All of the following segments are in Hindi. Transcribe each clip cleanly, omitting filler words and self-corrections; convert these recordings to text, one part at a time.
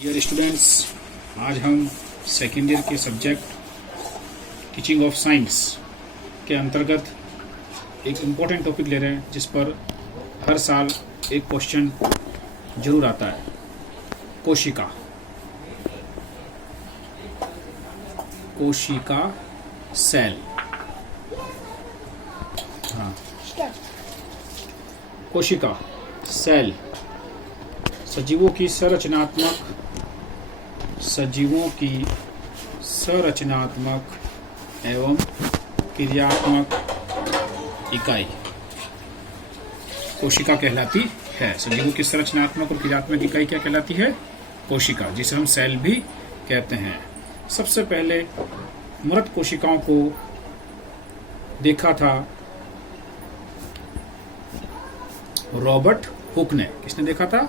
डियर स्टूडेंट्स, आज हम सेकेंड ईयर के सब्जेक्ट टीचिंग ऑफ साइंस के अंतर्गत एक इम्पोर्टेंट टॉपिक ले रहे हैं जिस पर हर साल एक क्वेश्चन जरूर आता है। कोशिका सेल। हाँ, कोशिका सेल सजीवों की संरचनात्मक एवं क्रियात्मक इकाई कोशिका कहलाती है। सजीवों की संरचनात्मक और क्रियात्मक इकाई क्या कहलाती है? कोशिका, जिसे हम सेल भी कहते हैं। सबसे पहले मृत कोशिकाओं को देखा था रॉबर्ट हुक ने। किसने देखा था?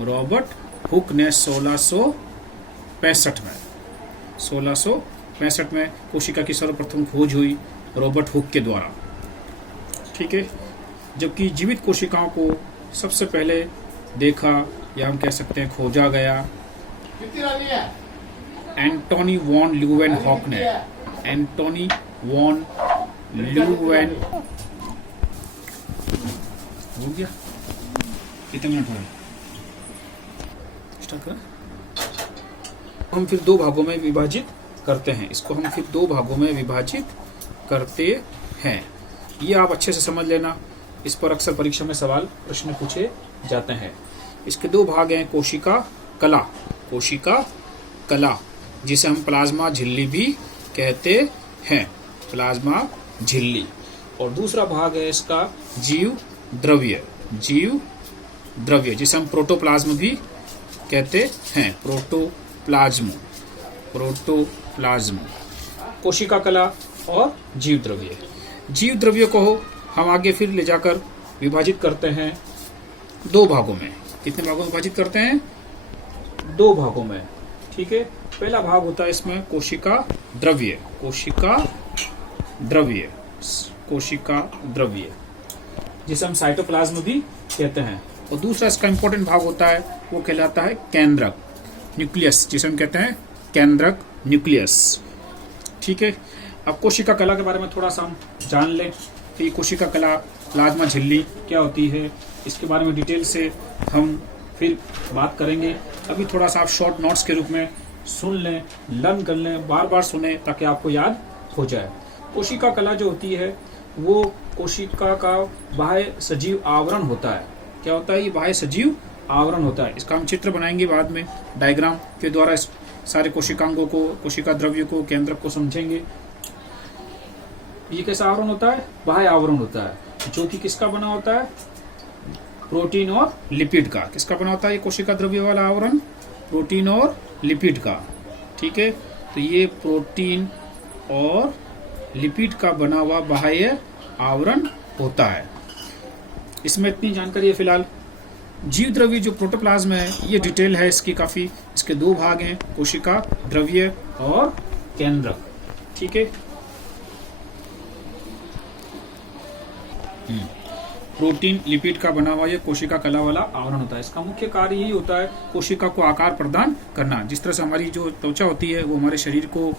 रॉबर्ट हुक ने 1665 में कोशिका की सर्वप्रथम खोज हुई रॉबर्ट हुक के द्वारा। ठीक है। जबकि जीवित कोशिकाओं को सबसे पहले देखा या हम कह सकते हैं खोजा गया एंटोनी वॉन ल्यूवेनहॉक ने। एंटोनी वॉन ल्यूवेन हो गया, कितने मिनट हो रहे? हम फिर दो भागों में विभाजित करते हैं। इसको हम फिर दो भागों में विभाजित करते हैं। ये आप अच्छे से समझ लेना। इस पर अक्सर परीक्षा में सवाल प्रश्न पूछे जाते हैं। इसके दो भाग हैं। कोशिका कला, जिसे हम प्लाज्मा झिल्ली भी कहते हैं। प्लाज्मा झिल्ली। और दूसरा भाग है इसका जीव द्रव्य, जिसे हम प्रोटोप्लाज्म भी कहते हैं। प्रोटोप्लाज्म। कोशिका कला और जीव द्रव्य को हम आगे फिर ले जाकर विभाजित करते हैं दो भागों में। कितने भागों में विभाजित करते हैं? दो भागों में। ठीक है। पहला भाग होता है इसमें कोशिका द्रव्य, जिसे हम साइटोप्लाज्म भी कहते हैं। और दूसरा इसका इंपॉर्टेंट भाग होता है, वो कहलाता है केंद्रक न्यूक्लियस, जिसे हम कहते हैं केंद्रक न्यूक्लियस। ठीक है। अब कोशिका कला के बारे में थोड़ा सा हम जान लें कि कोशिका कला, प्लाज्मा झिल्ली क्या होती है। इसके बारे में डिटेल से हम फिर बात करेंगे। अभी थोड़ा सा आप शॉर्ट नोट्स के रूप में सुन लें, लर्न कर लें, बार बार सुने ताकि आपको याद हो जाए। कोशिका कला जो होती है वो कोशिका का बाह्य सजीव आवरण होता है। क्या होता है? ये बाह्य सजीव आवरण होता है। इसका हम चित्र बनाएंगे बाद में, डायग्राम के द्वारा इस सारे कोशिकांगों को, कोशिका द्रव्य को, केंद्रक को समझेंगे। ये कैसा आवरण होता है? बाह्य आवरण होता है, जो कि किसका बना होता है? प्रोटीन और लिपिड का। किसका बना होता है ये कोशिका द्रव्य वाला आवरण? प्रोटीन और लिपिड का। ठीक है। तो ये प्रोटीन और लिपिड का बना हुआ बाह्य आवरण होता है। इसमें इतनी जानकारी है फिलहाल। जीव द्रव्य जो प्रोटोप्लाज्म है, ये डिटेल है इसकी काफी। इसके दो भाग हैं, कोशिका द्रव्य और केंद्रक। ठीक है। प्रोटीन लिपिड का बना हुआ ये कोशिका कला वाला आवरण होता है। इसका मुख्य कार्य यही होता है कोशिका को आकार प्रदान करना। जिस तरह से हमारी जो त्वचा होती है वो हमारे शरीर को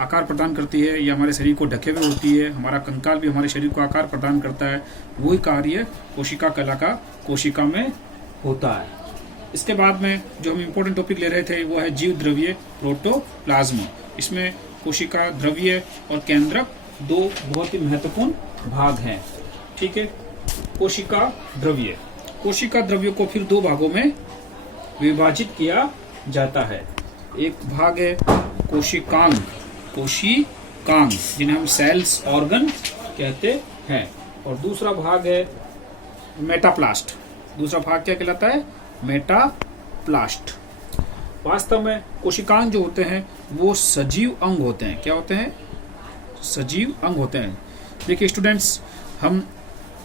आकार प्रदान करती है या हमारे शरीर को ढके हुए होती है, हमारा कंकाल भी हमारे शरीर को आकार प्रदान करता है। वही कार्य कोशिका कला का कोशिका में होता है। इसके बाद में जो हम इम्पोर्टेंट टॉपिक ले रहे थे वो है जीव द्रव्य प्रोटोप्लाज्म। इसमें कोशिका द्रव्य और केंद्रक दो बहुत ही महत्वपूर्ण भाग हैं। ठीक है। कोशिका द्रव्य को फिर दो भागों में विभाजित किया जाता है। एक भाग है कोशिकांग, जिन्हें हम सेल्स ऑर्गन कहते हैं। और दूसरा भाग है मेटाप्लास्ट। दूसरा भाग क्या कहलाता है? मेटाप्लास्ट। वास्तव में कोशिकांग जो होते हैं वो सजीव अंग होते हैं। क्या होते हैं? सजीव अंग होते हैं। देखिए स्टूडेंट्स, हम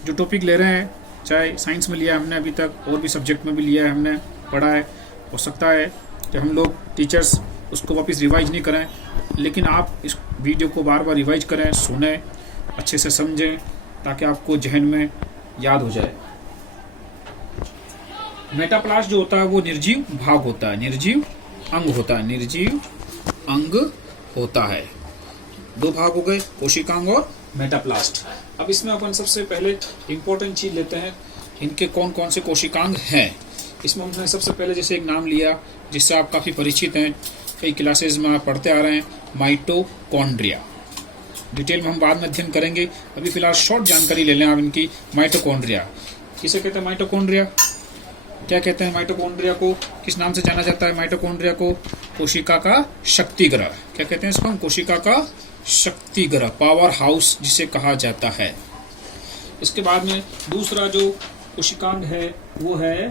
जो टॉपिक ले रहे हैं, चाहे साइंस में लिया है हमने अभी तक, और भी सब्जेक्ट में भी लिया है हमने, पढ़ा है। हो सकता है कि हम लोग टीचर्स उसको वापस रिवाइज नहीं करें, लेकिन आप इस वीडियो को बार बार रिवाइज करें, सुने, अच्छे से समझें, ताकि आपको जहन में याद हो जाए। मेटाप्लास्ट जो होता है वो निर्जीव भाग होता है, निर्जीव अंग होता है, निर्जीव अंग होता है। दो भाग हो गए, कोशिकांग और मेटाप्लास्ट। अब इसमें अपन सबसे पहले इंपॉर्टेंट चीज लेते हैं, इनके कौन कौन से कोशिकांग हैं। इसमें हमने सबसे पहले जैसे एक नाम लिया जिससे आप काफी परिचित हैं, कई क्लासेस में आप पढ़ते आ रहे हैं, माइटोकॉन्ड्रिया। डिटेल में हम बाद में अध्ययन करेंगे, अभी फिलहाल शॉर्ट जानकारी ले लें आप इनकी। माइटोकॉन्ड्रिया किसे कहते हैं? माइटोकॉन्ड्रिया क्या कहते हैं? माइटोकॉन्ड्रिया को किस नाम से जाना जाता है? माइटोकॉन्ड्रिया को कोशिका का शक्तिगृह, क्या कहते हैं इसको हम? कोशिका का शक्तिगृह, पावर हाउस जिसे कहा जाता है। इसके बाद में दूसरा जो कोशिकांग है वो है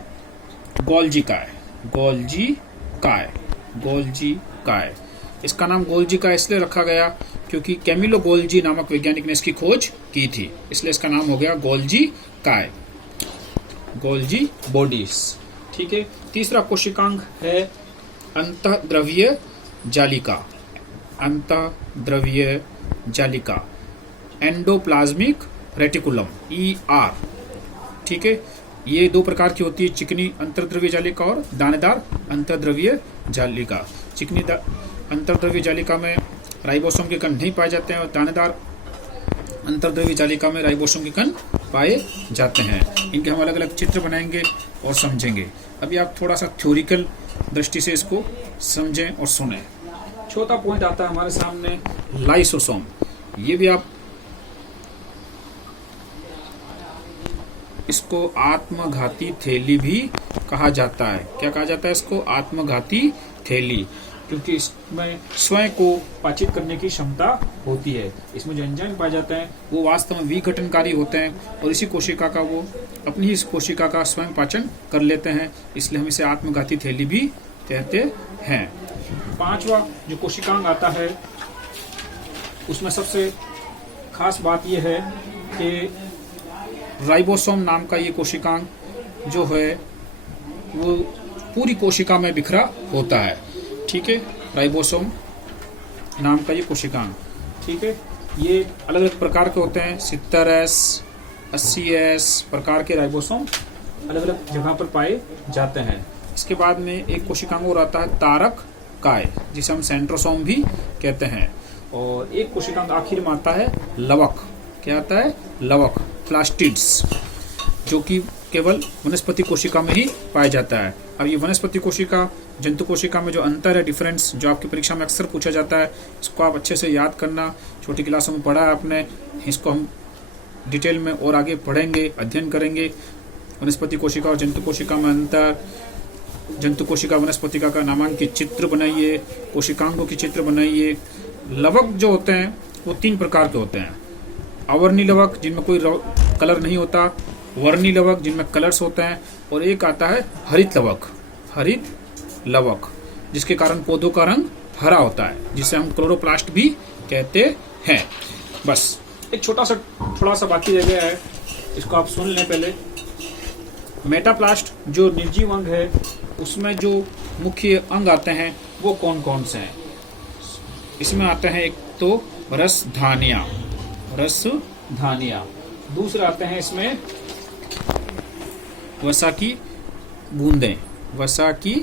गोल्जी काय। गोल्जी काय, गोल्जी काय। इसका नाम गोल्जी काय इसलिए रखा गया क्योंकि कैमिलो गोल्जी नामक वैज्ञानिक ने इसकी खोज की थी, इसलिए इसका नाम हो गया गोल्जी काय, गोल्जी बॉडीज। ठीक है। तीसरा कोशिकांग है अंतःद्रव्य जालिका, अंतःद्रव्य जालिका, एंडोप्लाज्मिक रेटिकुलम, ER। ठीक है। ये दो प्रकार की होती है, चिकनी अंतर्द्रव्य जालिका और दानेदार अंतर्द्रव्य जालिका। चिकनी अंतर्द्रव्य जालिका में राइबोसोम के कण नहीं पाए जाते हैं और दानेदार अंतर्द्रव्य जालिका में राइबोसोम के कण पाए जाते हैं। इनके हम अलग अलग चित्र बनाएंगे और समझेंगे। अभी आप थोड़ा सा थ्योरिकल दृष्टि से इसको समझें और सुनें। चौथा पॉइंट आता है हमारे सामने, लाइसोसोम। ये भी आप इसको आत्मघाती थैली भी कहा जाता है। क्या कहा जाता है इसको? आत्मघाती थैली, क्योंकि इसमें स्वयं को पाचित करने की क्षमता होती है। इसमें जो एंजाइम पाए जाते हैं वो वास्तव में विघटनकारी होते हैं और इसी कोशिका का वो अपनी ही कोशिका का स्वयं पाचन कर लेते हैं, इसलिए हम इसे आत्मघाती थैली भी कहते हैं। पांचवा जो कोशिकांग आता है उसमें सबसे खास बात यह है कि राइबोसोम नाम का ये कोशिकांग जो है वो पूरी कोशिका में बिखरा होता है। ठीक है। राइबोसोम नाम का ये कोशिकांग, ठीक है, ये अलग अलग प्रकार के होते हैं। 70S 80S प्रकार के राइबोसोम अलग अलग जगह पर पाए जाते हैं। इसके बाद में एक कोशिकांग और आता है तारक काय, जिसे हम सेंट्रोसोम भी कहते हैं। और एक कोशिकांग आखिर में आता है लवक। क्या आता है? लवक, प्लास्टिड्स, जो कि केवल वनस्पति कोशिका में ही पाया जाता है। अब ये वनस्पति कोशिका जंतु कोशिका में जो अंतर है, डिफरेंस, जो आपकी परीक्षा में अक्सर पूछा जाता है, इसको आप अच्छे से याद करना। छोटी क्लासों में पढ़ा है आपने, इसको हम डिटेल में और आगे पढ़ेंगे, अध्ययन करेंगे। वनस्पति कोशिका और जंतु कोशिका में अंतर, जंतु कोशिका वनस्पति का नामांकित चित्र बनाइए, कोशिकांगों की चित्र बनाइए। लवक जो होते हैं वो 3 प्रकार के होते हैं। अवर्णी लवक जिनमें कोई कलर नहीं होता, वर्णी लवक जिनमें कलर्स होते हैं, और एक आता है हरित लवक, हरित लवक, जिसके कारण पौधों का रंग हरा होता है, जिसे हम क्लोरोप्लास्ट भी कहते हैं। बस एक थोड़ा सा बाकी रह गया है, इसको आप सुन लें पहले। मेटाप्लास्ट जो निर्जीव अंग है उसमें जो मुख्य अंग आते हैं वो कौन कौन से हैं? इसमें आते हैं एक तो रसधानियां, रसधानियां। दूसरा आते हैं इसमें वसा की बूंदें, वसा की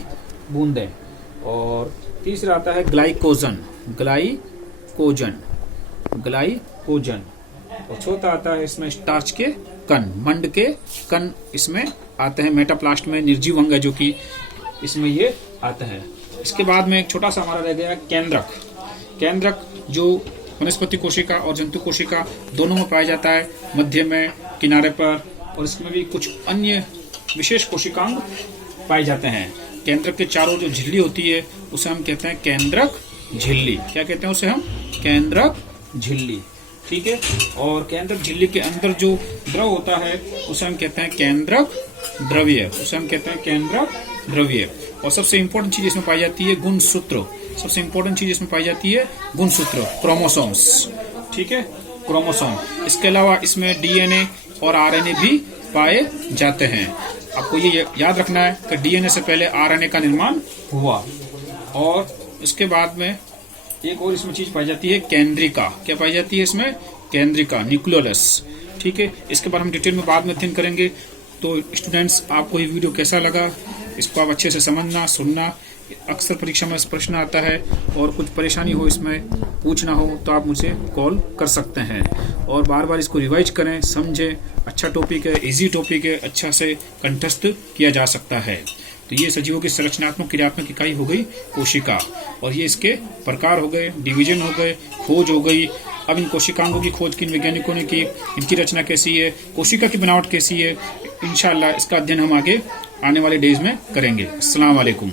बूंदें। और तीसरा आता है ग्लाइकोजन, ग्लाइकोजन, ग्लाइकोजन। और चौथा आता है इसमें स्टार्च के कण, मंड के कण इसमें आते हैं। मेटाप्लास्ट में निर्जीव अंग है जो कि इसमें ये आते हैं। इसके बाद में एक छोटा सा हमारा रह गया केंद्रक। केंद्रक जो वनस्पति कोशिका और जंतु कोशिका दोनों में पाया जाता है, मध्य में, किनारे पर, और इसमें भी कुछ अन्य विशेष कोशिकांग पाए जाते हैं। केंद्रक के चारों जो झिल्ली होती है उसे हम कहते हैं केंद्रक झिल्ली। क्या कहते हैं उसे हम? केंद्रक झिल्ली। ठीक है। और केंद्रक झिल्ली के अंदर जो द्रव होता है उसे हम कहते हैं केंद्रक द्रव्य, उसे हम कहते हैं केंद्रक द्रव्य। और सबसे इंपॉर्टेंट चीज इसमें पाई जाती है गुणसूत्र, सबसे इंपॉर्टेंट चीज इसमें पाई जाती है गुणसूत्र, क्रोमोसोम्स। ठीक है, क्रोमोसोम। इसके अलावा इसमें DNA और RNA भी पाए जाते हैं। आपको ये याद रखना है कि DNA से पहले RNA का निर्माण हुआ। और इसके बाद में एक और इसमें चीज पाई जाती है केंद्रिका। क्या पाई जाती है इसमें? केंद्रिका, न्यूक्लियोलस। ठीक है, इसके बारे में डिटेल में बाद में अध्ययन करेंगे। तो स्टूडेंट्स, आपको ये वीडियो कैसा लगा इसको आप अच्छे से समझना, सुनना, अक्सर परीक्षा में प्रश्न आता है, और कुछ परेशानी हो इसमें पूछना हो तो आप मुझे कॉल कर सकते हैं। और बार बार इसको रिवाइज करें, समझें। अच्छा टॉपिक है, इजी टॉपिक है, अच्छा से कंठस्थ किया जा सकता है। तो ये सजीवों की संरचनात्मक क्रियात्मक इकाई हो गई कोशिका, और ये इसके प्रकार हो गए, डिवीजन हो गए, खोज हो गई। अब इन कोशिकांगों की खोज किन वैज्ञानिकों ने की, इनकी रचना कैसी है, कोशिका की बनावट कैसी है, इंशाअल्लाह इसका अध्ययन हम आगे आने वाले डेज में करेंगे। अस्सलाम वालेकुम।